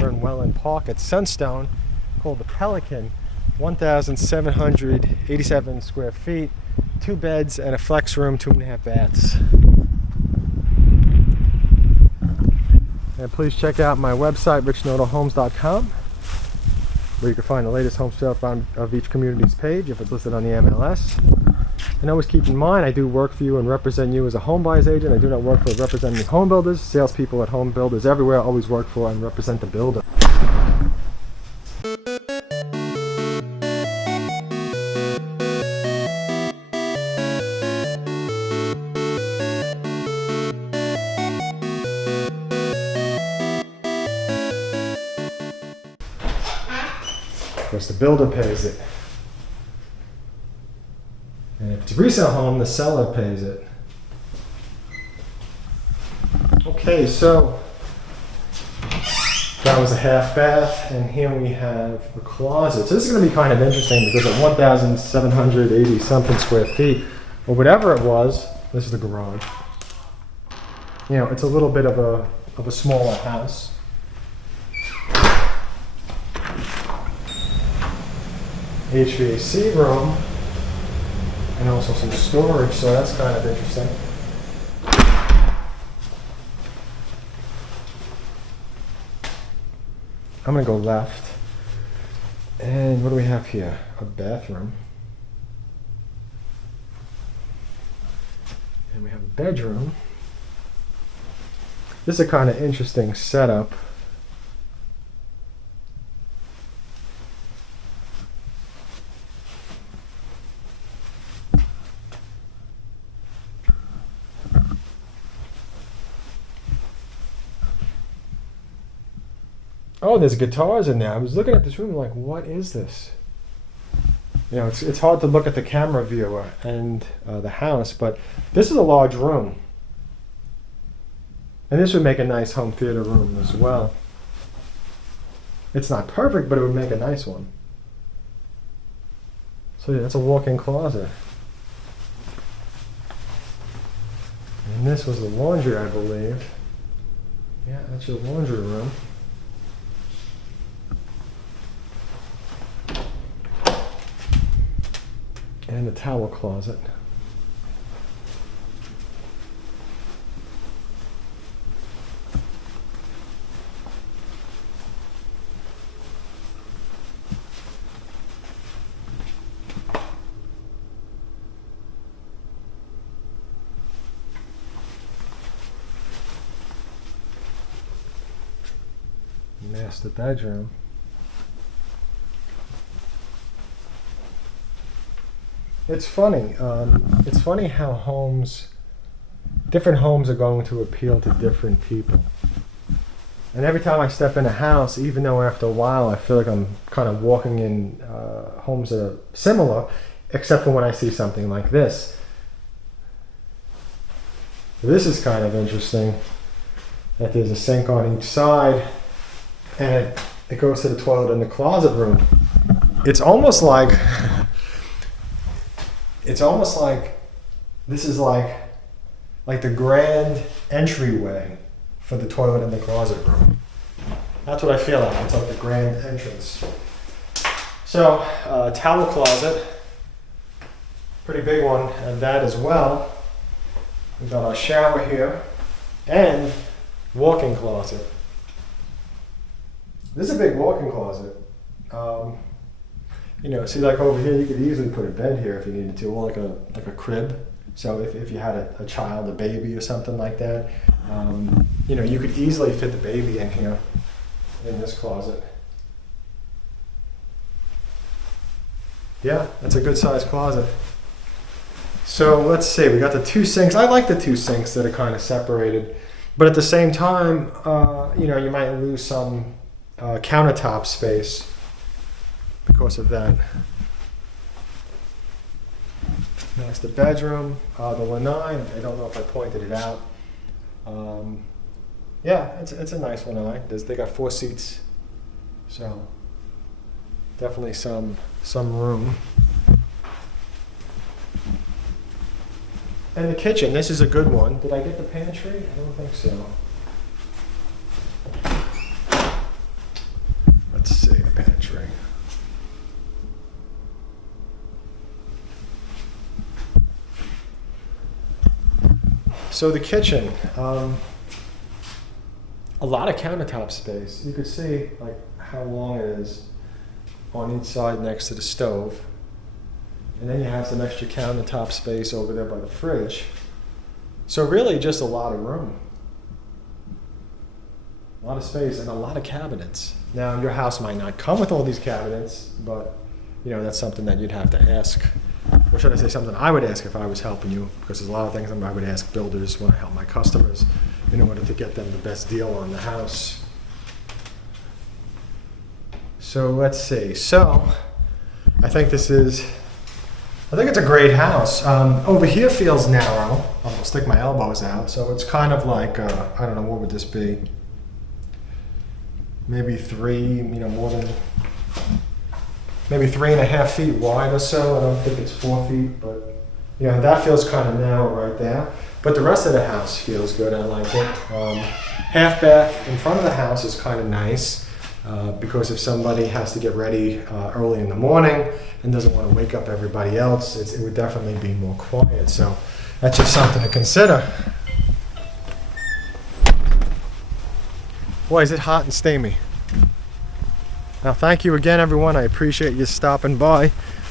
We're in Wellen Park at Sunstone, called the Pelican. 1,787 square feet, 2 beds and a flex room, 2.5 baths. And please check out my website, richnotohomes.com, where you can find the latest home sale of each community's page if it's listed on the MLS. And always keep in mind, I do work for you and represent you as a home buyer's agent. I do not work for representing home builders. Salespeople at home builders everywhere always work for and represent the builder. Because the builder pays it. And if it's a resale home, the seller pays it. Okay, so that was a half bath, and here we have a closet. So this is going to be kind of interesting because at 1,780 something square feet, or whatever it was, this is the garage. You know, it's a little bit of a smaller house. HVAC room, and also some storage, so that's kind of interesting. I'm gonna go left, and what do we have here? A bathroom, and we have a bedroom. This is a kind of interesting setup. Oh, there's guitars in there. I was looking at this room like, what is this? You know, it's hard to look at the camera viewer and the house, but this is a large room. And this would make a nice home theater room as well. It's not perfect, but it would make a nice one. So yeah, that's a walk-in closet. And this was the laundry, I believe. Yeah, that's your laundry room. And the towel closet. Master bedroom. It's funny. It's funny how different homes are going to appeal to different people. And every time I step in a house, even though after a while I feel like I'm kind of walking in homes that are similar, except for when I see something like this. This is kind of interesting, that there's a sink on each side, and it goes to the toilet in the closet room. It's almost like this is like the grand entryway for the toilet in the closet room. That's what I feel like. It's like the grand entrance. So, towel closet, pretty big one at that as well. We've got our shower here and walk-in closet. This is a big walk-in closet. You know, see, like over here, you could easily put a bed here if you needed to, or like a crib. So if you had a child, a baby or something like that, you know, you could easily fit the baby in here, in this closet. Yeah, that's a good sized closet. So let's see, we got the 2 sinks. I like the 2 sinks that are kind of separated, but at the same time, you know, you might lose some countertop space because of that. That's the bedroom, the lanai. I don't know if I pointed it out. Yeah, it's a nice lanai. They got 4 seats, so definitely some room. And the kitchen. This is a good one. Did I get the pantry? I don't think so. So the kitchen, a lot of countertop space. You could see like how long it is on each side next to the stove. And then you have some extra countertop space over there by the fridge. So really just a lot of room. A lot of space and a lot of cabinets. Now your house might not come with all these cabinets, but you know, that's something that you'd have to ask. Or should I say something I would ask if I was helping you, because there's a lot of things I would ask builders when I help my customers in order to get them the best deal on the house. So let's see. So I think it's a great house. Over here feels narrow. I'll stick my elbows out. So it's kind of like, I don't know, what would this be? Maybe maybe 3.5 feet wide or so. I don't think it's 4 feet, but you know, that feels kind of narrow right there. But the rest of the house feels good. I like it. Half bath in front of the house is kind of nice because if somebody has to get ready early in the morning and doesn't want to wake up everybody else, it would definitely be more quiet. So that's just something to consider. Boy, is it hot and steamy. Now, thank you again, everyone. I appreciate you stopping by.